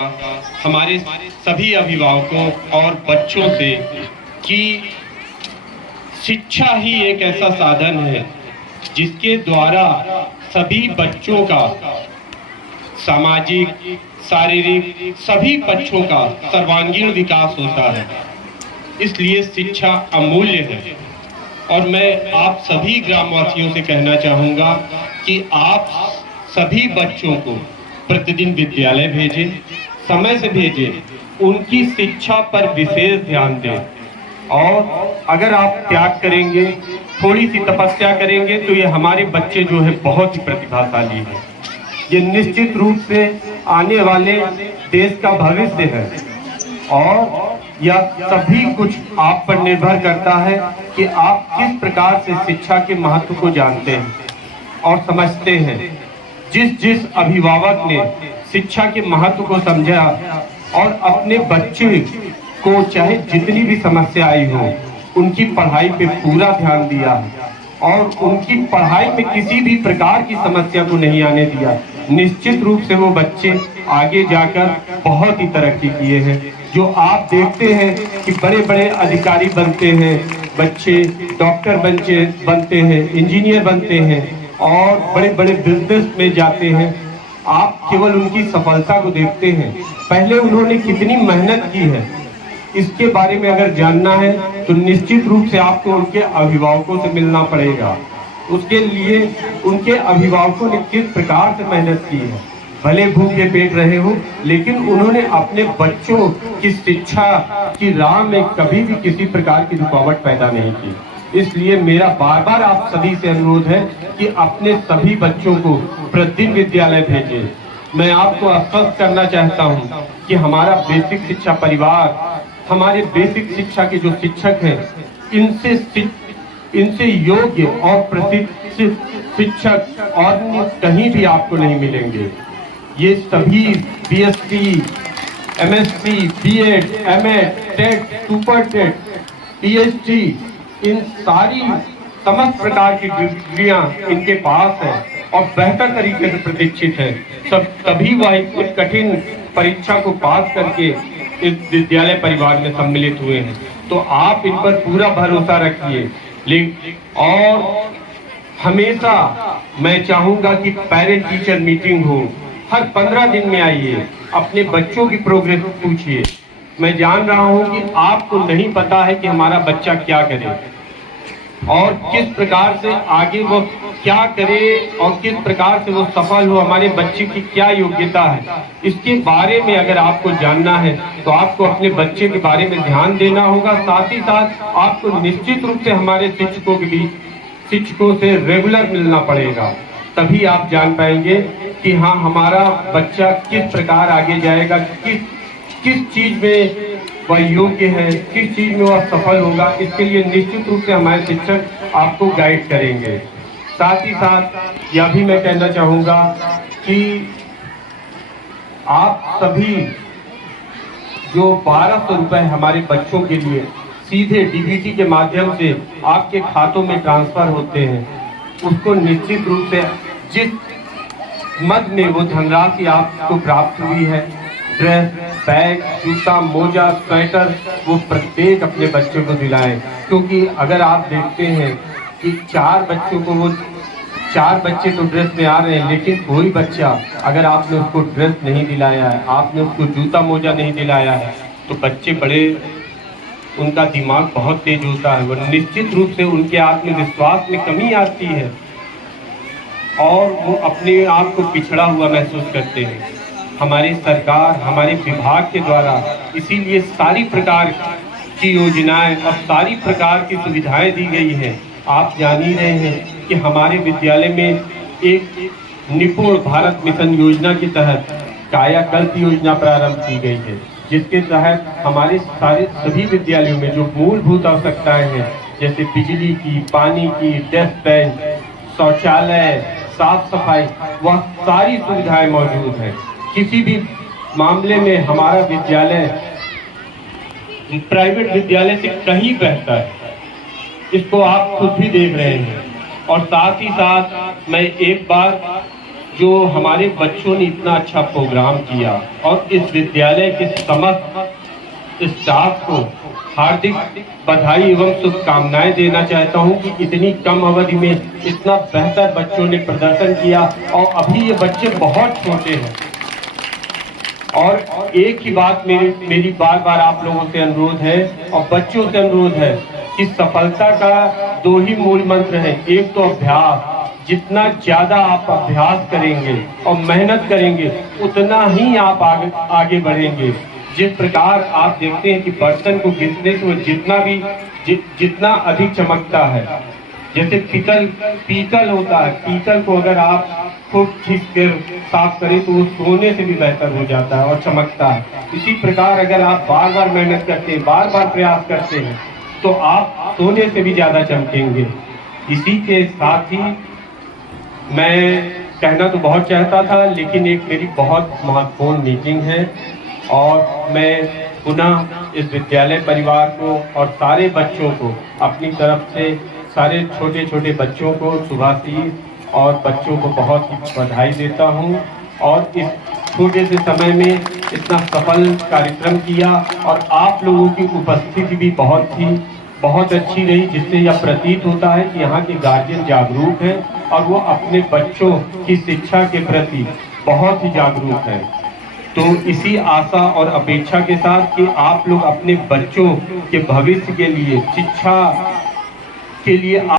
हमारे सभी अभिभावकों और बच्चों से कि शिक्षा ही एक ऐसा साधन है जिसके द्वारा सभी बच्चों का सामाजिक, शारीरिक सभी बच्चों का सर्वांगीण विकास होता है। इसलिए शिक्षा अमूल्य है और मैं आप सभी ग्रामवासियों से कहना चाहूँगा कि आप सभी बच्चों को प्रतिदिन विद्यालय भेजें, समय से भेजें, उनकी शिक्षा पर विशेष ध्यान दें। और अगर आप त्याग करेंगे, थोड़ी सी तपस्या करेंगे तो ये हमारे बच्चे जो है बहुत ही प्रतिभाशाली हैं। ये निश्चित रूप से आने वाले देश का भविष्य है और यह सभी कुछ आप पर निर्भर करता है कि आप किस प्रकार से शिक्षा के महत्व को जानते हैं और समझते हैं। जिस अभिभावक ने शिक्षा के महत्व को समझा और अपने बच्चे को चाहे जितनी भी समस्या आई हो उनकी पढ़ाई पे पूरा ध्यान दिया और उनकी पढ़ाई में किसी भी प्रकार की समस्या को नहीं आने दिया, निश्चित रूप से वो बच्चे आगे जाकर बहुत ही तरक्की किए हैं। जो आप देखते हैं कि बड़े बड़े अधिकारी बनते हैं बच्चे, डॉक्टर बनते हैं, इंजीनियर बनते हैं और बड़े बड़े बिजनेस में जाते हैं। आप केवल उनकी सफलता को देखते हैं, पहले उन्होंने कितनी मेहनत की है इसके बारे में अगर जानना है तो निश्चित रूप से आपको उनके अभिभावकों से मिलना पड़ेगा। उसके लिए उनके अभिभावकों ने किस प्रकार से मेहनत की है, भले भूखे पेट रहे हो लेकिन उन्होंने अपने बच्चों की शिक्षा की राह में कभी भी किसी प्रकार की रुकावट पैदा नहीं की। इसलिए मेरा बार बार आप सभी से अनुरोध है कि अपने सभी बच्चों को प्रतिदिन विद्यालय भेजें। मैं आपको आश्वस्त करना चाहता हूं कि हमारा बेसिक शिक्षा परिवार, हमारे बेसिक शिक्षा के जो शिक्षक हैं इनसे योग्य और प्रशिक्षित शिक्षक और कहीं भी आपको नहीं मिलेंगे। ये सभी BSc, MSc, BEd, MEd, TET, super TET, PhD, इन सारी समस्त प्रकार की डिग्रियां इनके पास है और बेहतर तरीके से प्रशिक्षित है। तभी वह इस कठिन परीक्षा को पास करके इस विद्यालय परिवार में सम्मिलित हुए हैं। तो आप इन पर पूरा भरोसा रखिए। और हमेशा मैं चाहूंगा कि पेरेंट टीचर मीटिंग हो, हर 15 दिन में आइए, अपने बच्चों की प्रोग्रेस पूछिए। मैं जान रहा हूं कि आपको नहीं पता है कि हमारा बच्चा क्या करे और किस प्रकार से आगे वो क्या करे और किस प्रकार से वो सफल हो, हमारे बच्चे की क्या योग्यता है, इसके बारे में अगर आपको जानना है तो आपको अपने बच्चे के बारे में ध्यान देना होगा। साथ ही साथ आपको निश्चित रूप से हमारे शिक्षकों से रेगुलर मिलना पड़ेगा। तभी आप जान पाएंगे कि हाँ, हमारा बच्चा किस प्रकार आगे जाएगा, किस चीज में वह योग्य है, किस चीज में वह सफल होगा। इसके लिए निश्चित रूप से हमारे शिक्षक आपको गाइड करेंगे। साथ ही साथ यह भी मैं कहना चाहूंगा कि आप सभी जो 1200 रुपए हमारे बच्चों के लिए सीधे डीबीटी के माध्यम से आपके खातों में ट्रांसफर होते हैं, उसको निश्चित रूप से जिस मद में वो धनराशि आपको प्राप्त हुई है, ड्रेस, बैग, जूता, मोजा, स्वेटर, वो प्रत्येक अपने बच्चों को दिलाएं। क्योंकि अगर आप देखते हैं कि 4 बच्चों को, वो 4 बच्चे तो ड्रेस में आ रहे हैं लेकिन कोई बच्चा अगर आपने उसको ड्रेस नहीं दिलाया है, आपने उसको जूता मोजा नहीं दिलाया है तो बच्चे बड़े, उनका दिमाग बहुत तेज होता है, वो निश्चित रूप से उनके आत्मविश्वास में कमी आती है और वो अपने आप को पिछड़ा हुआ महसूस करते हैं। हमारी सरकार, हमारे विभाग के द्वारा इसीलिए सारी प्रकार की योजनाएं और सारी प्रकार की सुविधाएं दी गई हैं। आप जान ही रहे हैं कि हमारे विद्यालय में एक निपुण भारत मिशन योजना के तहत कायाकल्प योजना प्रारंभ की गई है, जिसके तहत हमारे सभी विद्यालयों में जो मूलभूत आवश्यकताएं हैं जैसे बिजली की, पानी की, डेस्क बेंच, शौचालय, साफ सफाई, वह सारी सुविधाएं मौजूद हैं। किसी भी मामले में हमारा विद्यालय प्राइवेट विद्यालय से कहीं बेहतर है, इसको आप खुद भी देख रहे हैं। और साथ ही साथ मैं एक बार जो हमारे बच्चों ने इतना अच्छा प्रोग्राम किया और इस विद्यालय के समस्त स्टाफ को हार्दिक बधाई एवं शुभकामनाएं देना चाहता हूं कि इतनी कम अवधि में इतना बेहतर बच्चों ने प्रदर्शन किया और अभी ये बच्चे बहुत छोटे हैं। और एक ही बात मेरी बार बार आप लोगों से अनुरोध है और बच्चों से अनुरोध है कि सफलता का दो ही मूल मंत्र है। एक तो अभ्यास, जितना ज्यादा आप अभ्यास करेंगे और मेहनत करेंगे उतना ही आप आगे बढ़ेंगे। जिस प्रकार आप देखते हैं कि बर्तन को घिसने से वो जितना अधिक चमकता है, जैसे पीतल होता है, पीतल को अगर आप खूब ठीक से साफ करें तो वो सोने से भी बेहतर हो जाता है और चमकता है। इसी प्रकार अगर आप बार बार मेहनत करते हैं, बार बार प्रयास करते हैं तो आप सोने से भी ज्यादा चमकेंगे। इसी के साथ ही मैं कहना तो बहुत चाहता था, लेकिन एक मेरी बहुत महत्वपूर्ण मीटिंग है और मैं पुनः इस विद्यालय परिवार को और सारे बच्चों को अपनी तरफ से, सारे छोटे छोटे बच्चों को शुभाशीष और बच्चों को बहुत ही बधाई देता हूं। और इस छोटे से समय में इतना सफल कार्यक्रम किया और आप लोगों की उपस्थिति भी बहुत अच्छी रही, जिससे यह प्रतीत होता है कि यहाँ के गार्जियन जागरूक हैं और वो अपने बच्चों की शिक्षा के प्रति बहुत ही जागरूक हैं। तो इसी आशा और अपेक्षा के साथ कि आप लोग अपने बच्चों के भविष्य के लिए, शिक्षा के लिए